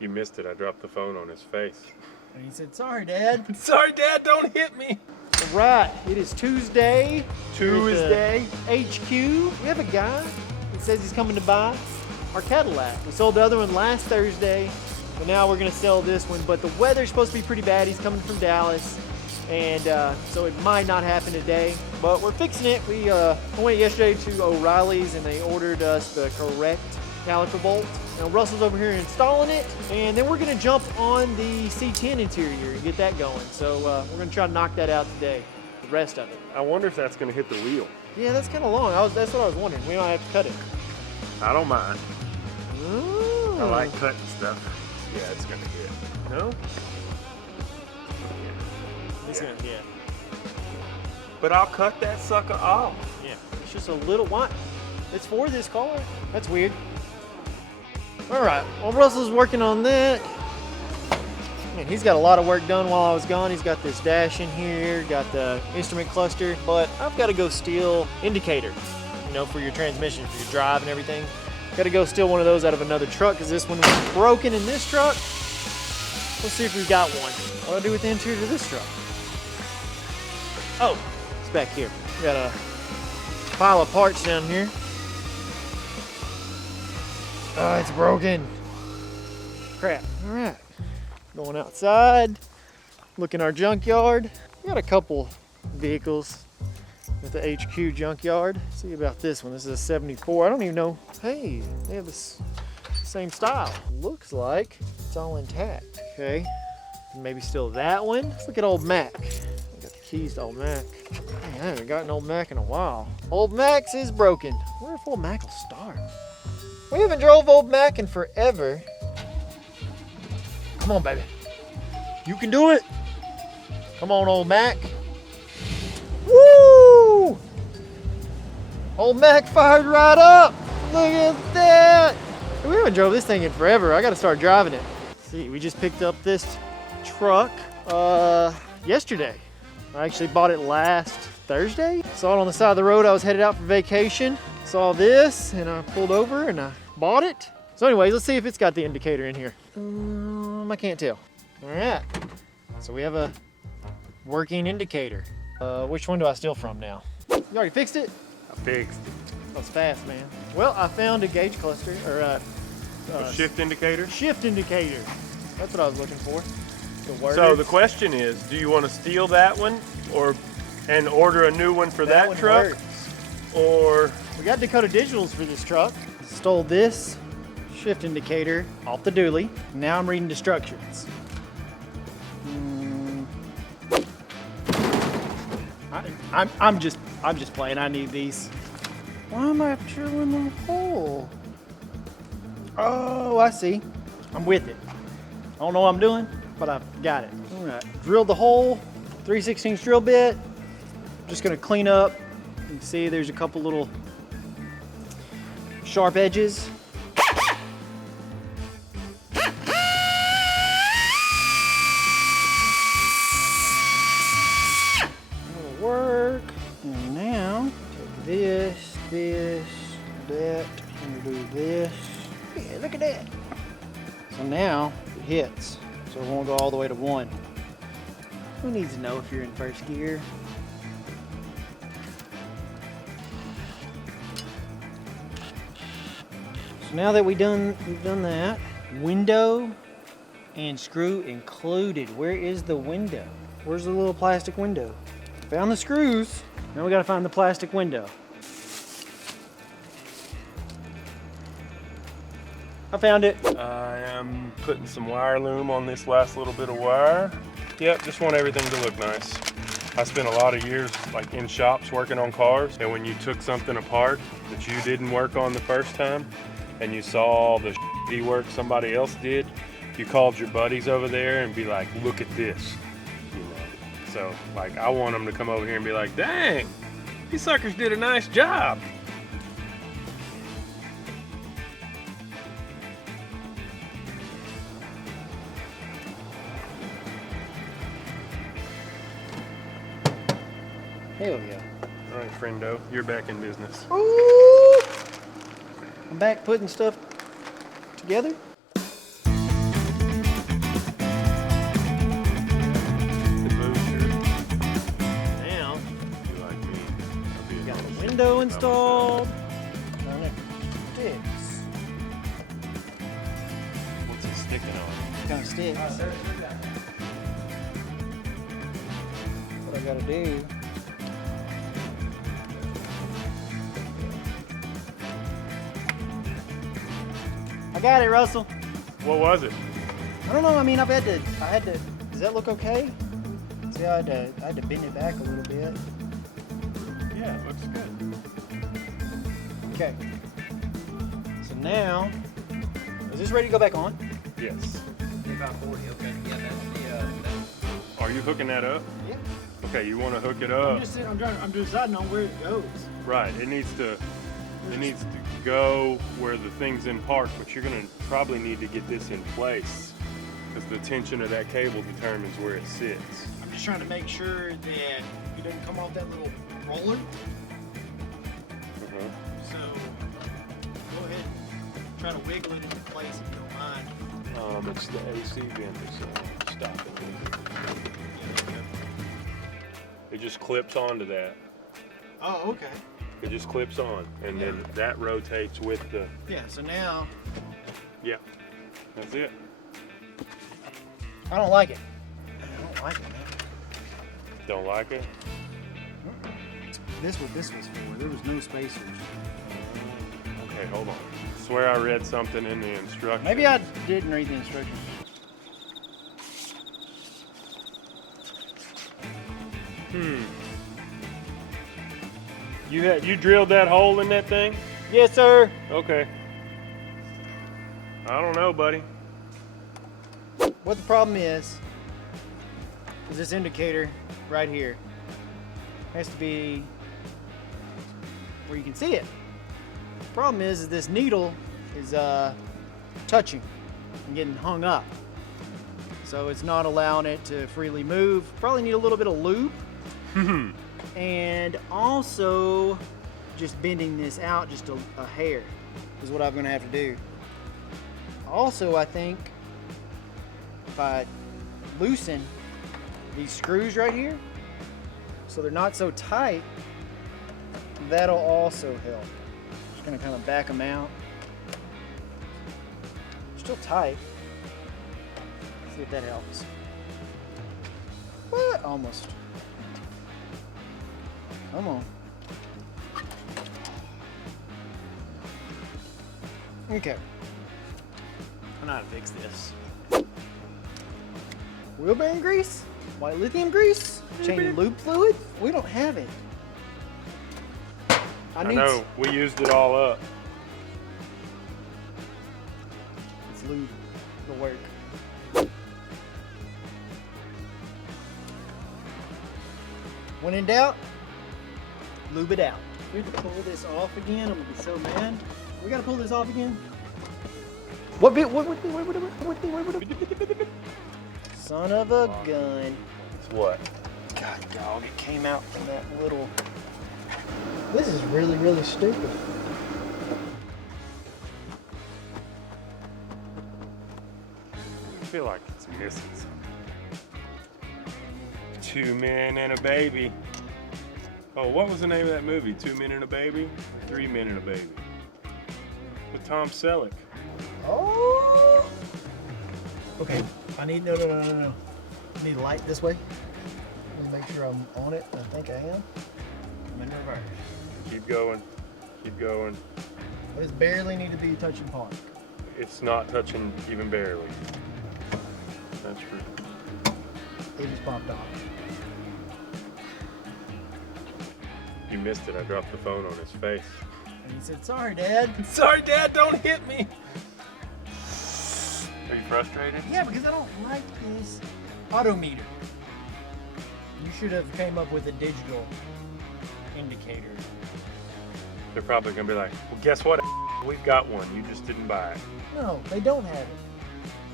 You missed it. I dropped the phone on his face. And he said, sorry, Dad. Sorry, Dad, don't hit me. All right, it is Tuesday. Tuesday. HQ. We have a guy that says he's coming to buy our Cadillac. We sold the other one last Thursday, but now we're gonna sell this one. But the weather's supposed to be pretty bad. He's coming from Dallas, and so it might not happen today, but we're fixing it. We went yesterday to O'Reilly's and they ordered us the correct caliper bolt. Now Russell's over here installing it, and then we're gonna jump on the C10 interior and get that going. So we're gonna try to knock that out today, the rest of it. I wonder if that's gonna hit the wheel. Yeah, that's kind of long. That's what I was wondering. We might have to cut it. I don't mind. Ooh. I like cutting stuff. Yeah, it's gonna hit. No? It's gonna hit. But I'll cut that sucker off. Yeah, it's just a little white. It's for this car. That's weird. All right, well, Russell's working on that. Man, he's got a lot of work done while I was gone. He's got this dash in here, got the instrument cluster, but I've got to go steal indicator, you know, for your transmission, for your drive and everything. Got to go steal one of those out of another truck because this one was broken in this truck. Let's see if we've got one. What do I do with the interior of this truck? Oh, it's back here. We got a pile of parts down here. Oh, it's broken. Crap. All right. Going outside, looking our junkyard. We got a couple vehicles at the HQ junkyard. See about this one. This is a 74. I don't even know. Hey, they have this same style. Looks like it's all intact. Okay. Maybe still that one. Let's look at old Mac. I got the keys to old Mac. Man, I haven't gotten old Mac in a while. Old Mac's is broken. I wonder if old Mac will start. We haven't drove old Mac in forever. Come on, baby. You can do it. Come on, old Mac. Woo! Old Mac fired right up. Look at that. We haven't drove this thing in forever. I got to start driving it. See, we just picked up this truck yesterday. I actually bought it last Thursday. Saw it on the side of the road. I was headed out for vacation. Saw this and I pulled over and I bought it. So anyways, let's see if it's got the indicator in here. I can't tell. All right, so we have a working indicator. Which one do I steal from now? You already fixed it? I fixed it. That was fast, man. Well, I found a gauge cluster, or a shift indicator? Shift indicator. That's what I was looking for. So the question is, do you want to steal that one and order a new one for that truck? Works. Or we got Dakota Digitals for this truck. Stole this shift indicator off the dually. Now I'm reading instructions. I'm just playing. I need these. Why am I drilling a hole? Oh, I see. I'm with it. I don't know what I'm doing, but I've got it. All right. Drilled the hole, 3/16 drill bit. Just gonna clean up. You can see there's a couple little sharp edges. That'll work. And now take this, that, and do this. Yeah, look at that. So now it hits. So it won't go all the way to 1. Who needs to know if you're in first gear? So now that we've done that, window and screw included. Where is the window? Where's the little plastic window? Found the screws. Now we gotta find the plastic window. I found it. I am putting some wire loom on this last little bit of wire. Yep, just want everything to look nice. I spent a lot of years like in shops working on cars, and when you took something apart that you didn't work on the first time and you saw the shitty work somebody else did, you called your buddies over there and be like, look at this. You know? So like I want them to come over here and be like, dang, these suckers did a nice job. Hell yeah. All right, friendo, you're back in business. Ooh! I'm back putting stuff together. Window installed. None of sticks. What's it sticking on? Kind of sticks. What I gotta do. I got it, Russell. What was it? I don't know. I mean, I had to. Does that look okay? See, I had to bend it back a little bit. Yeah, it looks good. Okay. So now, is this ready to go back on? Yes. About 40, okay. Yeah, that's Are you hooking that up? Yeah. Okay, you want to hook it up. I'm deciding on where it goes. Right. It needs to go where the thing's in park, but you're gonna probably need to get this in place because the tension of that cable determines where it sits. I'm just trying to make sure that it doesn't come off that little roller. So go ahead and try to wiggle it into place if you don't mind. It's the AC vent that's stopping it. It just clips onto that. Oh, okay. It just clips on, and then that rotates with the. Yeah. So now. Yeah, that's it. I don't like it. I don't like it, man. Don't like it? This what this was for. There was no spacers. Okay, hold on. I swear I read something in the instructions. Maybe I didn't read the instructions. You drilled that hole in that thing? Yes, sir. Okay. I don't know, buddy. What the problem is this indicator right here has to be where you can see it. The problem is this needle is touching and getting hung up. So it's not allowing it to freely move. Probably need a little bit of lube. And also just bending this out just a hair is what I'm gonna have to do. Also, I think if I loosen these screws right here so they're not so tight, that'll also help. Just gonna kind of back them out. Still tight. See if that helps. What? Almost. Come on. Okay. I know how to fix this. Wheel bearing grease? White lithium grease? Chain lube fluid? We don't have it. I know, we used it all up. It's lube. It'll work. When in doubt, lube it out. We have to pull this off again. I'm gonna be so mad. We gotta pull this off again. What bit? What? Son of a gun. It's what? God, dog, it came out from that little. This is really, really stupid. I feel like it's missing something. 2 Men and a Baby. Oh, what was the name of that movie? 2 Men and a Baby? 3 Men and a Baby. With Tom Selleck. Oh. Okay. I need no. I need light this way. Let me make sure I'm on it. I think I am. I'm in reverse. Keep going. Keep going. This barely need to be touching park. It's not touching even barely. That's true. It just popped off. You missed it. I dropped the phone on his face. And he said, "Sorry, Dad." Sorry, Dad, don't hit me. Are you frustrated? Yeah, because I don't like this odometer. You should have came up with a digital indicator. They're probably gonna be like, well, guess what? We've got one. You just didn't buy it. No, they don't have it.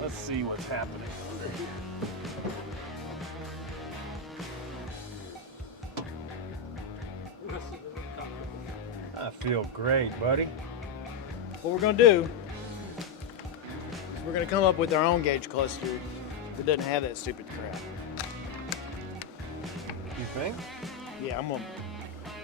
Let's see what's happening under here. I feel great, buddy. What we're gonna do is we're gonna come up with our own gauge cluster that doesn't have that stupid crap. You think? Yeah, I'm gonna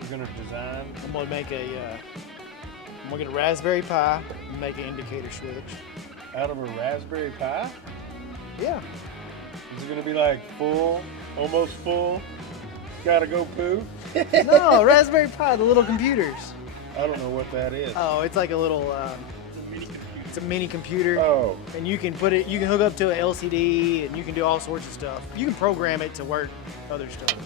You're gonna design. I'm gonna make I'm gonna get a Raspberry Pi and make an indicator switch. Out of a Raspberry Pi? Yeah. Is it gonna be like full, almost full? Gotta go poo? No, Raspberry Pi, the little computers. I don't know what that is. Oh, it's like a little, it's a mini computer. Oh. And you can hook up to an LCD and you can do all sorts of stuff. You can program it to work other stuff.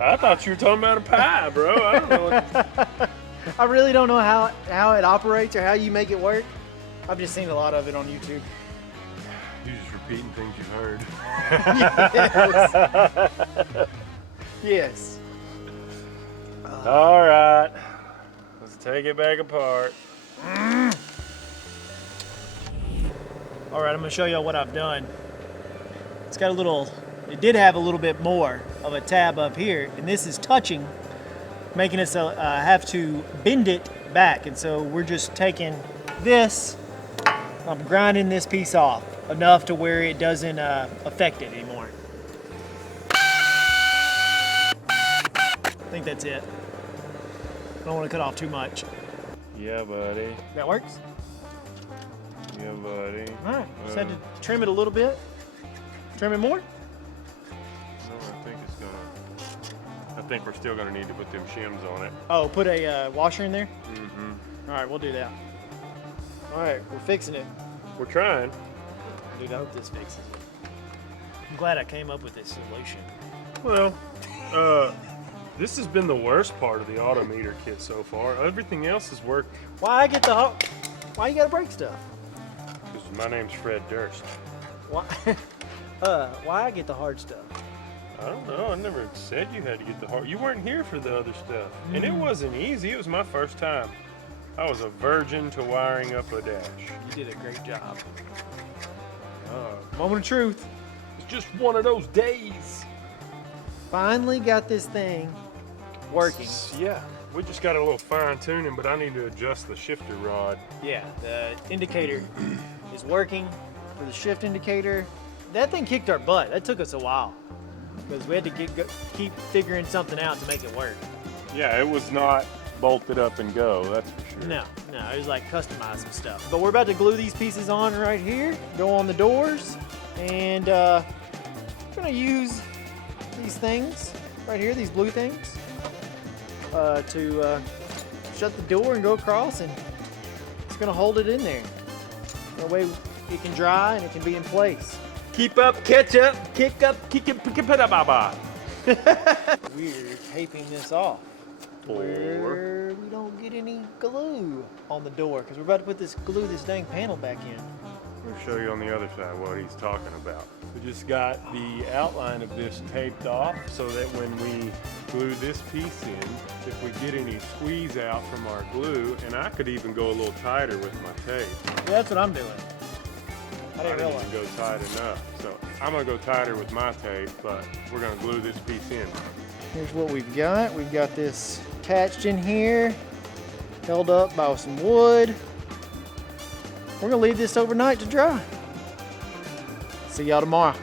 I thought you were talking about a pie, bro. I don't know what. I really don't know how it operates or how you make it work. I've just seen a lot of it on YouTube. You're just repeating things you've heard. Yes. Yes. All right. Let's take it back apart. All right, I'm gonna show y'all what I've done. It's got it did have a little bit more of a tab up here, and this is touching, making us have to bend it back. And so we're just taking this, I'm grinding this piece off enough to where it doesn't affect it anymore. I think that's it. I don't want to cut off too much. Yeah, buddy. That works? Yeah, buddy. All right, just had to trim it a little bit. Trim it more? No, I think we're still gonna need to put them shims on it. Oh, put a washer in there? Mm-hmm. All right, we'll do that. All right, we're fixing it. We're trying. Dude, I hope this fixes it. I'm glad I came up with this solution. Well, this has been the worst part of the Autometer kit so far. Everything else has worked. Why you gotta break stuff? Because my name's Fred Durst. Why? Why I get the hard stuff? I don't know. I never said you had to get the hard. You weren't here for the other stuff, and it wasn't easy. It was my first time. I was a virgin to wiring up a dash. You did a great job. Moment of truth. It's just one of those days. Finally got this thing working. Yeah, we just got a little fine tuning, but I need to adjust the shifter rod. Yeah, the indicator is working for the shift indicator. That thing kicked our butt. That took us a while because we had to keep figuring something out to make it work. Yeah, it was not bolted up and go, that's for sure. No, it was like customizing stuff. But we're about to glue these pieces on right here, go on the doors, and we're gonna use these things right here, these blue things, to shut the door and go across, and it's gonna hold it in there. That way it can dry and it can be in place. Keep up, catch up, kick up, baba. We're taping this off where we don't get any glue on the door, because we're about to glue this dang panel back in. We'll show you on the other side what he's talking about. We just got the outline of this taped off so that when we glue this piece in, if we get any squeeze out from our glue, and I could even go a little tighter with my tape. Yeah, that's what I'm doing. I didn't even realize. go tight enough. So I'm gonna go tighter with my tape, but we're gonna glue this piece in. Here's what we've got. We've got this attached in here, held up by some wood. We're gonna leave this overnight to dry. See y'all tomorrow.